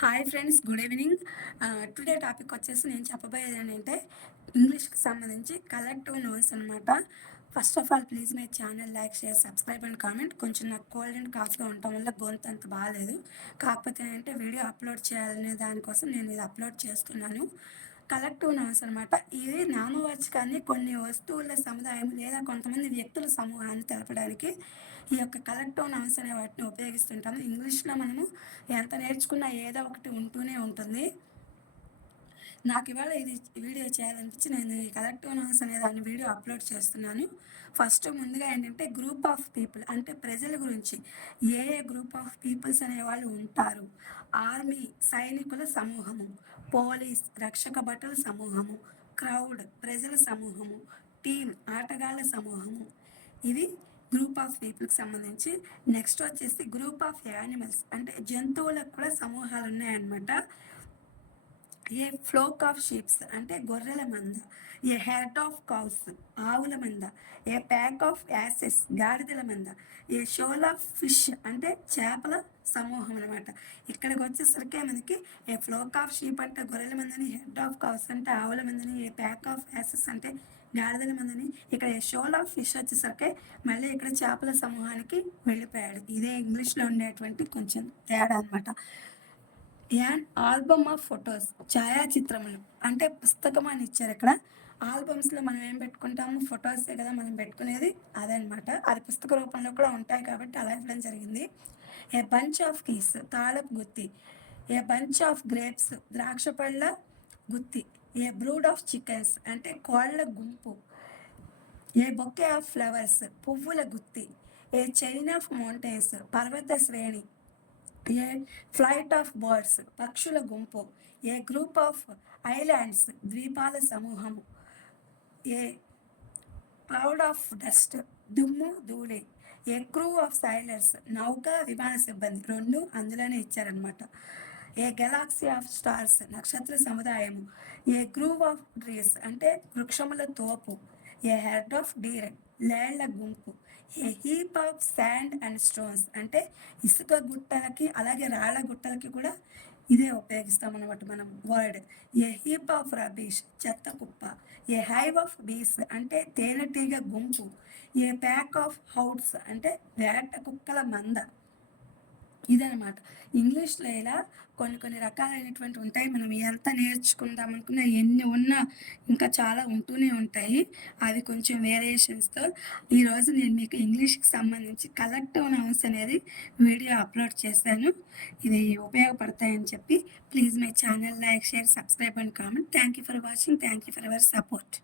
Hi friends, good evening. Today topic వచ్చేసి నేను చెప్పబోయేది ఏంటంటే ఇంగ్లీష్కి సంబంధించి కలెక్టివ్ నౌన్స్ అనమాట. First of all please my channel like, share, subscribe and comment. కొంచెం నాకు కోల్డ్ అండ్ కాఫ్గా ఉండటం వల్ల గొంతు అంత బాగాలేదు. కాకపోతే ఏంటంటే వీడియో అప్లోడ్ చేయాలనే దానికోసం నేను ఇది అప్లోడ్ చేస్తున్నాను. కలెక్టివ్ నౌన్స్ అనమాట. ఇది నామవాచకాన్ని కొన్ని వస్తువుల సముదాయం లేదా కొంతమంది వ్యక్తుల సమూహాన్ని తెలపడానికి ఈ యొక్క కలెక్టివ్ నౌన్స్ అనే వాటిని ఉపయోగిస్తుంటాము. ఇంగ్లీష్లో మనము ఎంత నేర్చుకున్నా ఏదో ఒకటి ఉంటూనే ఉంటుంది. నాకు ఇవాళ ఇది వీడియో చేయాలనిపించి నేను ఈ కలెక్టివ్ నౌన్స్ అనే దాన్ని వీడియో అప్లోడ్ చేస్తున్నాను. ఫస్ట్ ముందుగా ఏంటంటే గ్రూప్ ఆఫ్ పీపుల్ అంటే ప్రజల గురించి ఏ ఏ గ్రూప్ ఆఫ్ పీపుల్స్ అనేవాళ్ళు ఉంటారు. ఆర్మీ సైనికుల సమూహము, పోలీస్ రక్షక భటుల సమూహము, క్రౌడ్ ప్రజల సమూహము, టీమ్ ఆటగాళ్ళ సమూహము. ఇది గ్రూప్ ఆఫ్ పీపుల్కి సంబంధించి. నెక్స్ట్ వచ్చేసి గ్రూప్ ఆఫ్ యానిమల్స్ అంటే జంతువులకు కూడా సమూహాలు ఉన్నాయన్నమాట. ఏ ఫ్లోక్ ఆఫ్ షీప్స్ అంటే గొర్రెల మంద, ఏ హెడ్ ఆఫ్ కౌస్ ఆవుల మంద, ఏ ప్యాక్ ఆఫ్ యాసెస్ గాడిదల మంద, ఏ షోల్ ఆఫ్ ఫిష్ అంటే చేపల సమూహం అనమాట. ఇక్కడికి వచ్చేసరికి మనకి ఏ ఫ్లోక్ ఆఫ్ షీప్ అంటే గొర్రెల మందని, హెడ్ ఆఫ్ కౌస్ అంటే ఆవుల మందని, ఏ ప్యాక్ ఆఫ్ యాసెస్ అంటే గాడిదల మందని, ఇక్కడ ఏ షోల్ ఆఫ్ ఫిష్ వచ్చేసరికి మళ్ళీ ఇక్కడ చేపల సమూహానికి వెళ్ళిపోయాడు. ఇదే ఇంగ్లీష్లో ఉండేటువంటి కొంచెం తేడా అనమాట. యాన్ ఆల్బమ్ ఆఫ్ ఫొటోస్ ఛాయాచిత్రములు అంటే పుస్తకం అని ఇచ్చారు ఇక్కడ. ఆల్బమ్స్లో మనం ఏం పెట్టుకుంటాము, ఫొటోసే కదా మనం పెట్టుకునేది, అదనమాట. అది పుస్తక రూపంలో కూడా ఉంటాయి కాబట్టి అలా ఇవ్వడం జరిగింది. ఏ బంచ్ ఆఫ్ కీస్ తాళపు గుత్తి, ఏ బంచ్ ఆఫ్ గ్రేప్స్ ద్రాక్ష పళ్ళ గుత్తి, ఏ బ్రూడ్ ఆఫ్ చికెన్స్ అంటే కోళ్ళ గుంపు, ఏ బొకే ఆఫ్ ఫ్లవర్స్ పువ్వుల గుత్తి, ఏ చైన్ ఆఫ్ మౌంటైన్స్ పర్వత శ్రేణి, ఏ ఫ్లైట్ ఆఫ్ బర్డ్స్ పక్షుల గుంపు, ఏ గ్రూప్ ఆఫ్ ఐలాండ్స్ ద్వీపాల సమూహము, ఏ క్లౌడ్ ఆఫ్ డస్ట్ దుమ్ము ధూళి, ఏ క్రూ ఆఫ్ సైలర్స్ నౌక విమాన సిబ్బంది, రెండు అందులోనే ఇచ్చారనమాట. ఏ గెలాక్సీ ఆఫ్ స్టార్స్ నక్షత్ర సముదాయము, ఏ గ్రూవ్ ఆఫ్ ట్రీస్ అంటే వృక్షముల తోపు, ఏ హెడ్ ఆఫ్ డీర్ లేళ్ల గుంపు, a heap of sand and stones అంటే ఇసుక గుట్టలకి అలాగే రాళ్ల గుట్టలకి కూడా ఇదే ఉపయోగిస్తాం అనమాట మనం word. A heap of rubbish చెత్త కుప్ప, ఏ హైవ్ ఆఫ్ బీస్ అంటే తేనెటీగ గుంపు, ఏ ప్యాక్ ఆఫ్ హౌట్స్ అంటే వేట కుక్కల మంద. ఇదనమాట. ఇంగ్లీష్లో ఇలా కొన్ని కొన్ని రకాలైనటువంటి ఉంటాయి. మనం ఎంత నేర్చుకుందాం అనుకున్నా ఎన్ని ఉన్నా ఇంకా చాలా ఉంటూనే ఉంటాయి. అవి కొంచెం వేరియేషన్స్తో ఈరోజు నేను మీకు ఇంగ్లీష్కి సంబంధించి కలెక్టివ్ నౌన్స్ అనేది వీడియో అప్లోడ్ చేశాను. ఇది ఉపయోగపడతాయని చెప్పి please my channel like, share, subscribe and comment. Thank you for watching. Thank you for your support.